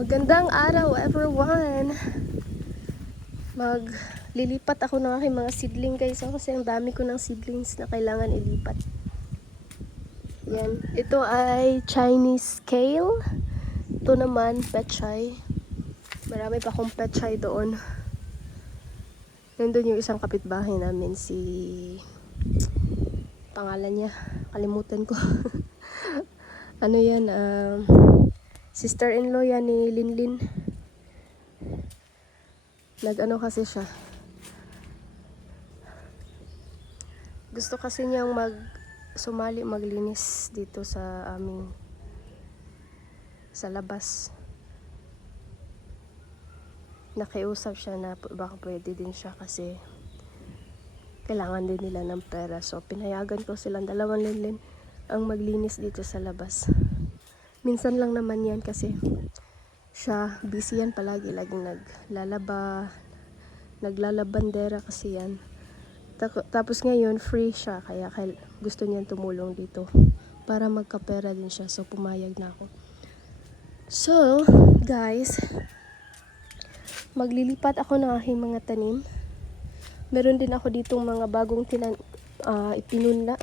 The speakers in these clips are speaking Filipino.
Magandang araw everyone! Maglilipat ako ng aking mga seedling guys oh, kasi ang dami ko ng seedlings na kailangan ilipat. Yan. Ito ay Chinese kale. Ito naman pechay. Marami pa akong pechay doon. Nandun yung isang kapitbahay namin si pangalan niya. Kalimutan ko. ano yan? Um, sister-in-law yan ni Linlin. Nag-ano kasi siya. Gusto kasi niyang mag sumali maglinis dito sa aming sa labas. Nakiusap siya na baka pwede din siya kasi kailangan din nila ng pera. So, pinayagan ko silang dalawang linlin ang maglinis dito sa labas. Minsan lang naman yan kasi siya, busy yan palagi. Laging naglalaba, naglalabandera kasi yan. Tapos ngayon, free siya. Kaya gusto niyan tumulong dito para magkapera din siya. So, pumayag na ako. So, guys, maglilipat ako ng aking mga tanim. Meron din ako ditong mga bagong tinan ah, ipinunla.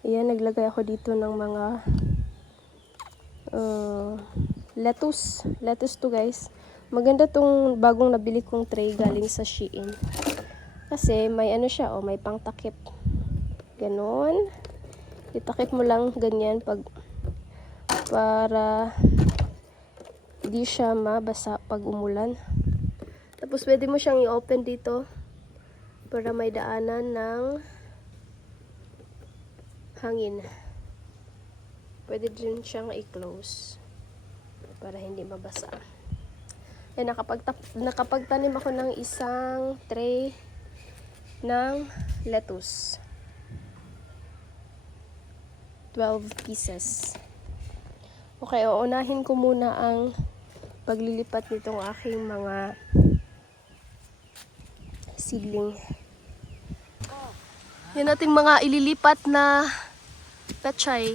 Ayan, naglagay ako dito ng mga uh, lettuce. Lettuce to guys. Maganda tong bagong nabili kong tray galing sa Shein. Kasi may ano siya, oh, may pangtakip. Ganon. Itakip mo lang ganyan pag para hindi siya mabasa pag umulan. Tapos pwede mo siyang i-open dito para may daanan ng hangin. Pwede din siyang i-close para hindi mabasa. Eh, nakapagtap- nakapagtanim ako ng isang tray ng lettuce. 12 pieces. Okay, uunahin ko muna ang paglilipat nitong aking mga seedling. Yan nating mga ililipat na pechay.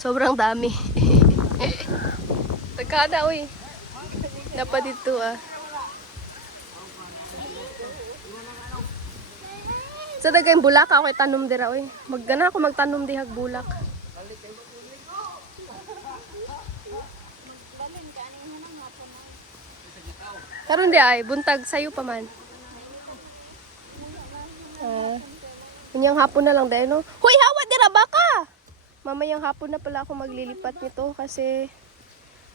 Sobrang dami. Tagkada, uy. Napa dito, ah. Sa dagay bulak ako tanom dira, uy. Maggana ako magtanom dihag bulak. Karon di ay buntag sayo pa man. Ah. Kunyang hapon na lang dahil no. Hoy, hawa dira baka. Mamayang hapon na pala ako maglilipat nito kasi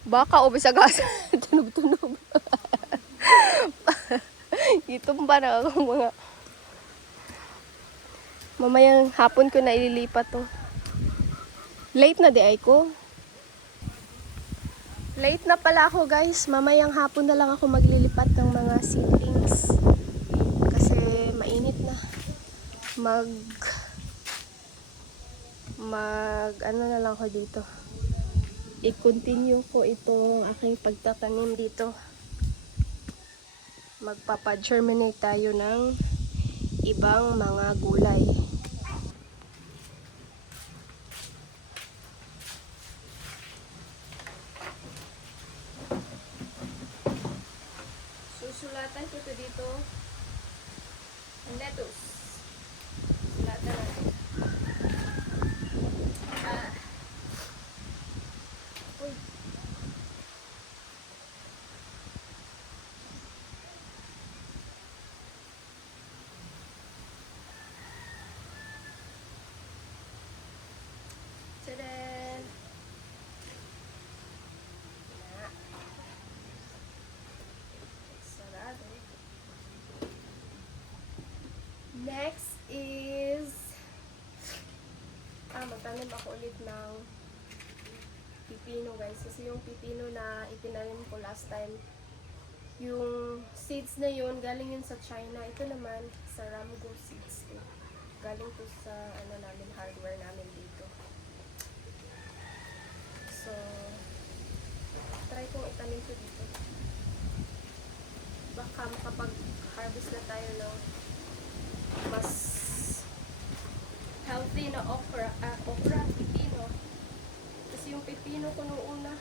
baka o bisagasa tunog-tunog. Itumba na ako mga Mamayang hapon ko na ililipat to. Late na di ay ko. Late na pala ako guys. Mamayang hapon na lang ako maglilipat ng mga seedlings. Kasi mainit na. Mag mag ano na lang ako dito. I-continue ko itong aking pagtatanim dito. Magpapa-germinate tayo ng ibang mga gulay. Susulatan ko to dito. Ang lettuce. Sulatan natin. Ah. Uy. Tadaan! Na. Sarado. Next is magtanim ako ulit ng pipino guys. Kasi yung pipino na itinanim ko last time, yung seeds na yun, galing yun sa China. Ito naman, sa Ramgo seeds ko. Galing to sa ano namin, hardware namin dito. So, try kong itanim to dito. Baka makapag-harvest na tayo ng mas healthy na okra, ah, okra, pipino. Kasi yung pipino ko nung una,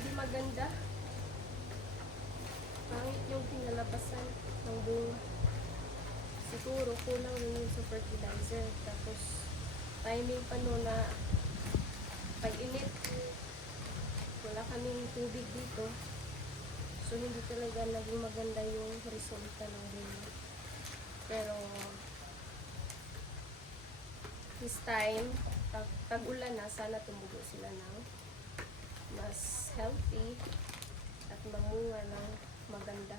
Hindi maganda. Pangit yung kinalabasan ng bunga. Siguro kulang rin yung sa fertilizer. Tapos timing pa no na pag-init. Wala kaming tubig dito. So hindi talaga naging maganda yung resulta ng bunga. Pero this time, pag tag-ulan na, sana tumugo sila ng mas healthy at mamunga ng maganda.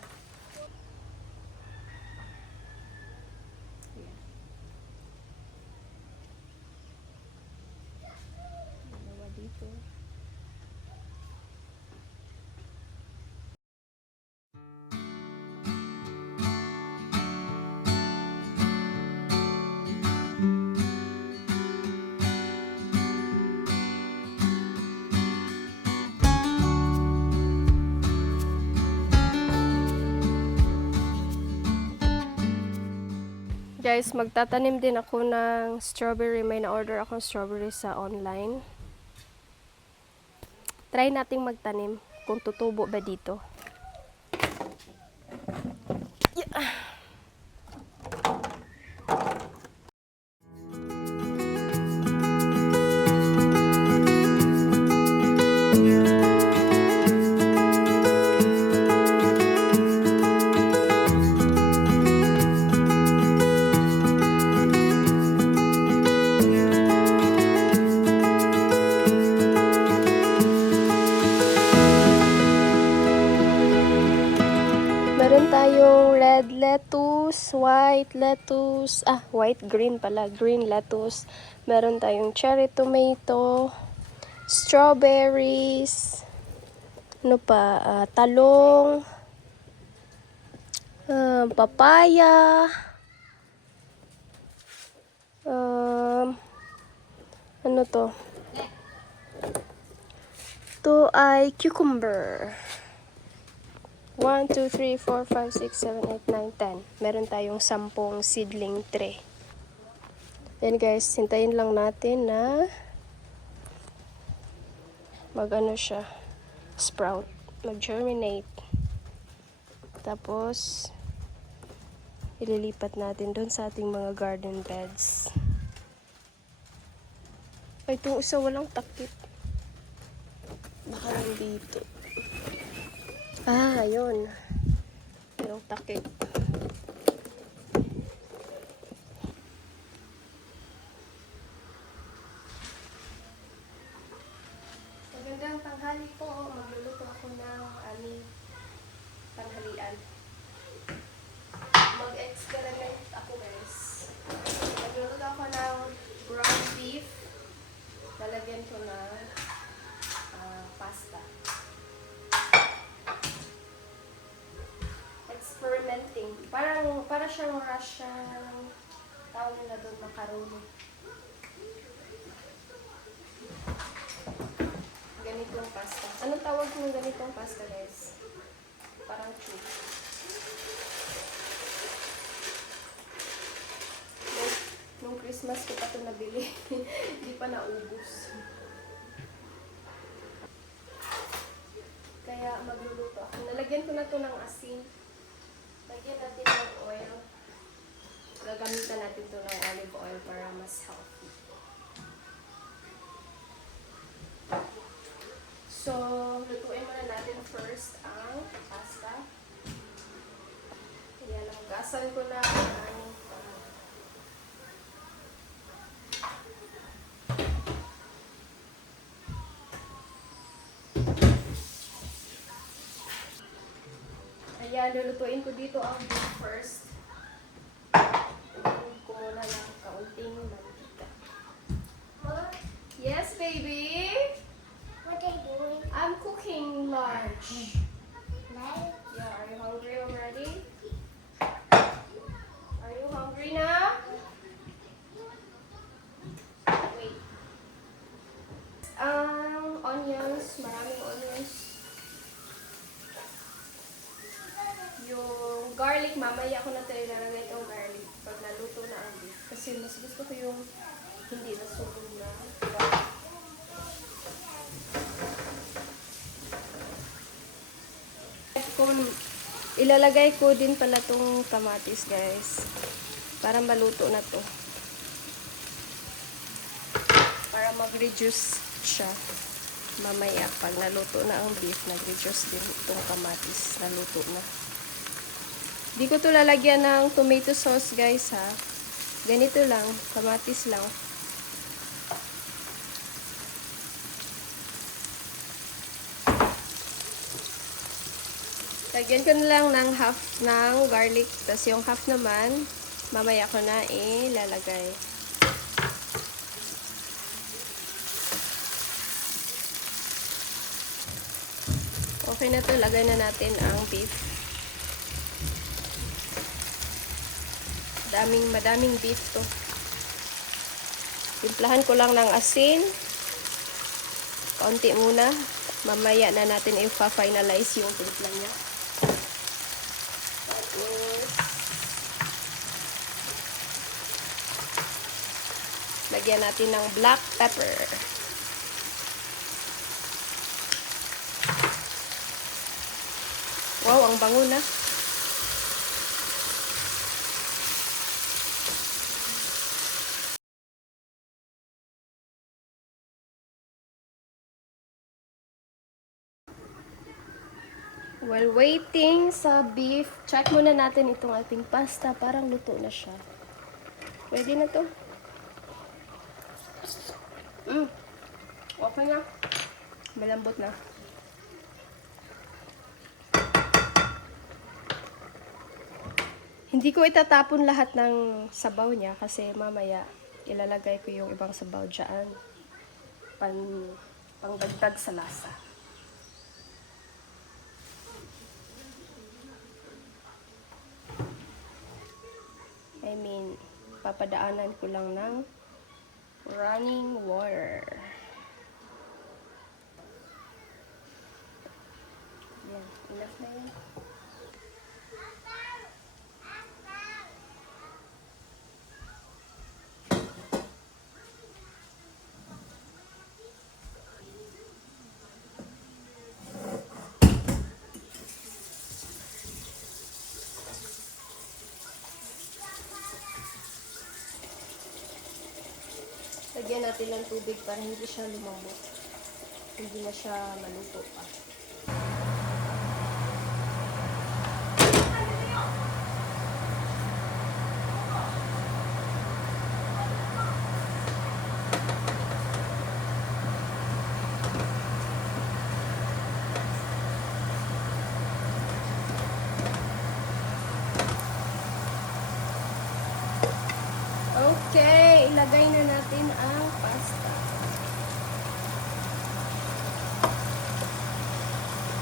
Guys, magtatanim din ako ng strawberry. May na-order akong strawberry sa online. Try nating magtanim kung tutubo ba dito. White lettuce, ah, white green pala, green lettuce. Meron tayong cherry tomato, strawberries, ano pa, ah, talong, ah, papaya, um, ano to? Ito ay cucumber. 1, 2, 3, 4, 5, 6, 7, 8, 9, 10. Meron tayong 10 seedling tray. Yan guys, hintayin lang natin na mag ano siya, sprout, mag-germinate. Tapos, ililipat natin doon sa ating mga garden beds. Ay, itong isa walang takip. Baka nandito. Ah, ayun. Merong takip. Magandang tanghali po. Magluluto ako ng aming tanghalian. Mag-experiment ako guys. Magluluto ako ng ground beef. Lalagyan ko ng ah, pasta. Parang, para siyang Russian, tawag nila doon, macaroni. Ganitong pasta. Anong tawag ng ganitong pasta, guys? Parang. Nung, nung Christmas ko pa ito nabili. Hindi pa naubos. Kaya magluluto ako. Nalagyan ko na to ng asin. Lagyan natin ng oil. Gagamitan natin to ng olive oil para mas healthy. So, lutuin muna natin first ang pasta. Ayan, hugasan ko na ang aming pan. Ayan, lulutuin ko dito ang beef first. Lulutuin ko muna ng kaunting mantika. Yes, baby? What are you doing? I'm cooking lunch. Like, Yeah, are you hungry already? Are you hungry now? Wait. Ang onions, maraming onions. Yung garlic, mamaya ko na tayo ilalagay itong garlic pag naluto na ang beef. Kasi mas gusto ko yung hindi nasunog na garlic. kung ilalagay ko din pala tong kamatis guys. Para maluto na to. Para mag-reduce siya. Mamaya pag naluto na ang beef, nag-reduce din itong kamatis. Naluto na. Di ko to lalagyan ng tomato sauce guys ha. Ganito lang, kamatis lang. Lagyan ko na lang ng half ng garlic. Tapos yung half naman, mamaya ko na ilalagay. Okay na to. Lagay na natin ang beef. Daming, madaming beef to. Timplahan ko lang ng asin. Kaunti muna. Mamaya na natin i-finalize yung timpla niya. Lagyan natin ng black pepper. Wow, ang bango na. While waiting sa beef, check muna natin itong ating pasta. Parang luto na siya. Pwede na to. Mm. Okay na. Malambot na. Hindi ko itatapon lahat ng sabaw niya kasi mamaya ilalagay ko yung ibang sabaw dyan. Pan, pangdagdag sa lasa. I mean, papadaanan ko lang ng running water. Yan, enough na Lagyan natin ng tubig para hindi siya lumambot. Hindi na siya maluto pa. Okay, ilagay na natin ang pasta.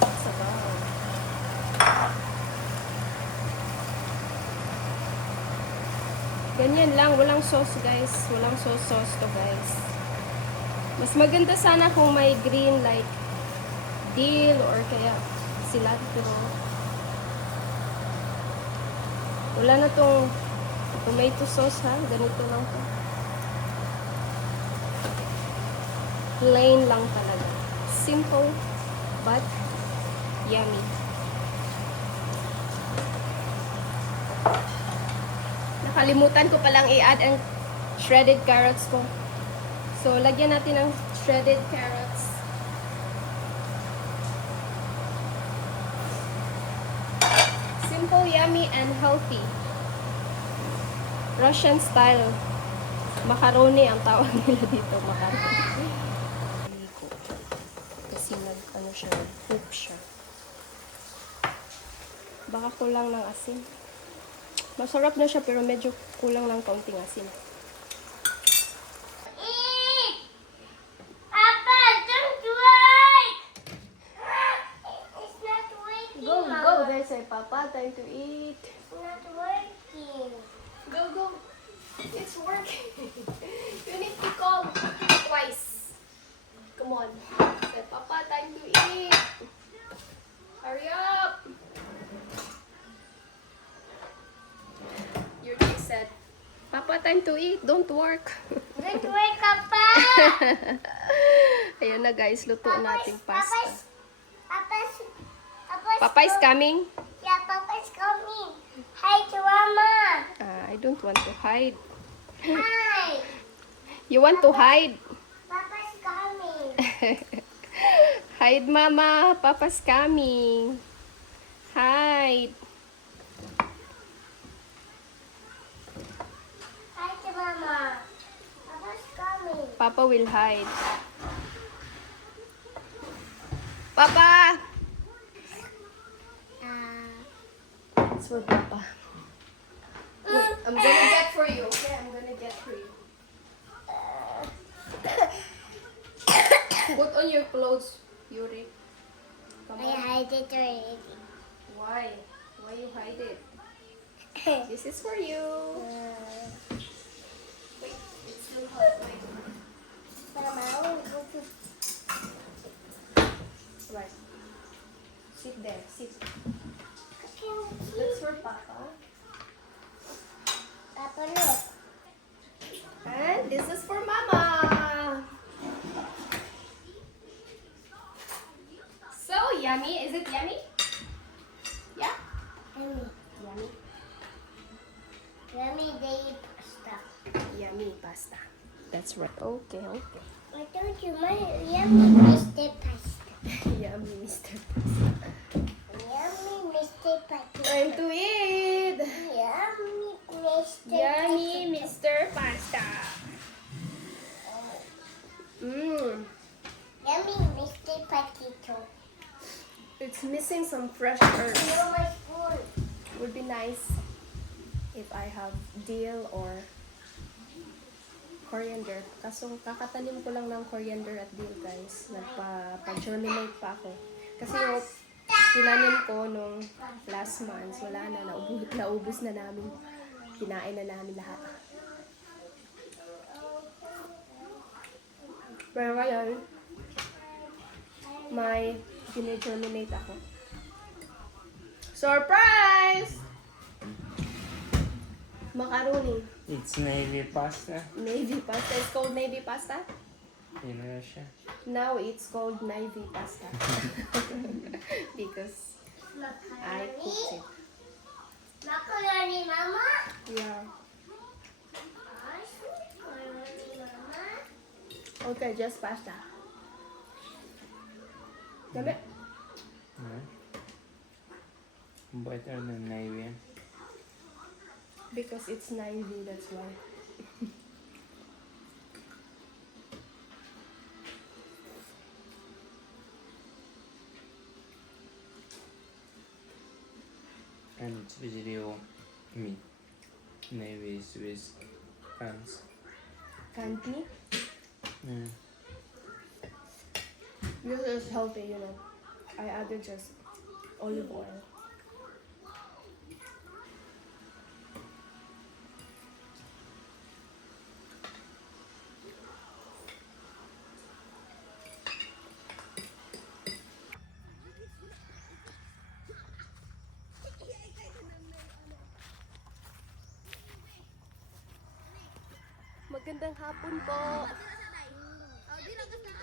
Sabaw. Ganyan lang, walang sauce guys. Walang sauce sauce to guys. Mas maganda sana kung may green like dill or kaya cilantro. Wala na tong Tomato sauce ha, ganito lang to. Plain lang talaga. Simple, but yummy. Nakalimutan ko palang i-add ang shredded carrots ko. So, lagyan natin ng shredded carrots. Simple, yummy, and healthy. Russian style. Macaroni ang tawag nila dito. Macaroni. Liko. Kasi nag, ano siya, poop siya. Baka kulang ng asin. Masarap na siya pero medyo kulang ng kaunting asin. Eat! Papa, don't do it! It's not working. Go, Mama. go! They say, Papa, time to eat. It's not working. Go, go! It's working. you need to call twice. Come on. Say, Papa, time to eat. Hurry up. Your day said, Papa, time to eat. Don't work. Don't wake up, Pa! Ayan na guys, luto nating Papa's, pasta. Papa's, Papa's Papa is coming. Yeah, Papa's coming. Hi to Mama. Uh, I don't want to hide. Hi. You want to hide? Papa's coming. hide, Mama. Papa's coming. Hide. Hi to Mama. Papa's coming. Papa will hide. Papa! Uh, It's for Papa. Wait, I'm gonna get for you. Okay, I'm gonna get for you. Put on your clothes, Yuri. Come I on. hide it already. Why? Why you hide it? This is for you. Uh, pasta. That's right. Okay, okay. Why don't you mind yummy Mr. Pasta? yummy, Mr. Pasta. Yummy Mr. Pasta. Time to eat. Yummy Mr. Yummy, Mr. Pasta. Mmm. Yummy Mr. Potato. It's missing some fresh herbs. My. Would be nice if I have dill or coriander. Kaso kakatanim ko lang ng coriander at dill guys. Nagpa-germinate pa ako. Kasi yung tinanim ko nung last month, wala na, naubos, naubos na namin. Kinain na namin lahat. Pero ngayon, may gine-germinate ako. Surprise! Macaroni. It's navy pasta Navy pasta. It's called navy pasta. in Russia. Now it's called navy pasta. because I cooked it. Macaroni, Mama. Yeah. Macaroni, Mama. Okay, just pasta. Dami. No? Mm-hmm. Better than navy. Because it's navy, that's why. And it's vegetable meat. Navy is with pants. Can't me. Yeah. Mm. This is healthy, you know. I added just olive oil. Magandang hapon po.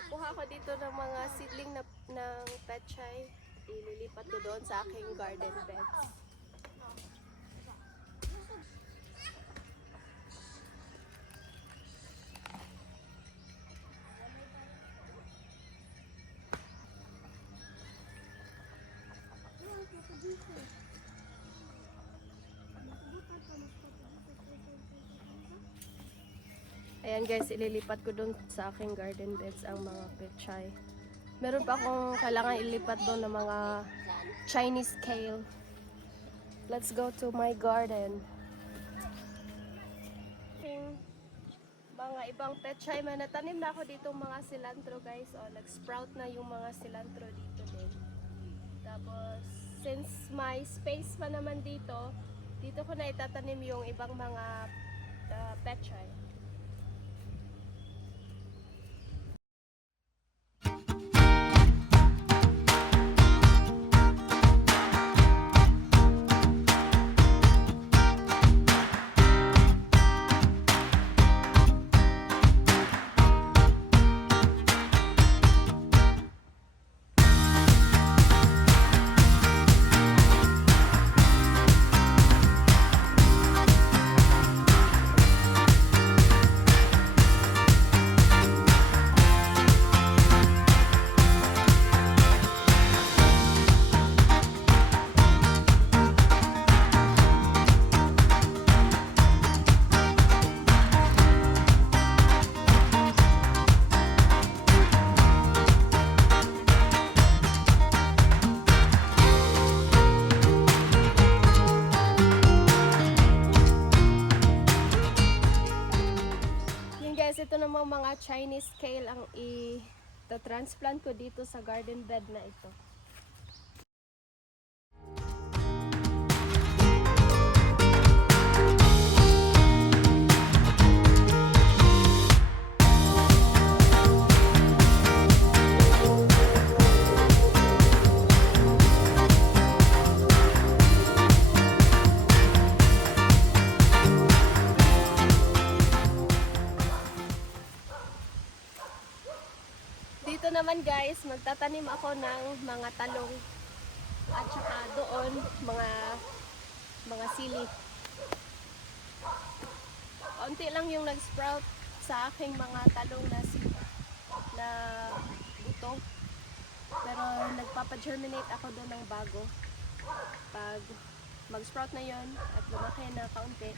Kuha ko dito ng mga seedling na, ng petchay. Ililipat ko doon sa aking garden beds. Ayan guys, ililipat ko doon sa aking garden beds ang mga pechay. Meron pa akong kailangan ilipat doon ng mga Chinese kale. Let's go to my garden. Yung mga ibang pechay, may natanim na ako dito mga cilantro guys. O, nag-sprout na yung mga cilantro dito din. Tapos, since may space pa naman dito, dito ko na itatanim yung ibang mga uh, pechay. Kale ang i-transplant ko dito sa garden bed na ito. Magtatanim ako ng mga talong at saka doon mga mga sili. Kaunti lang yung nag-sprout sa aking mga talong na si na buto. Pero nagpapa-germinate ako doon ng bago. Pag mag-sprout na yon at lumaki na kaunti,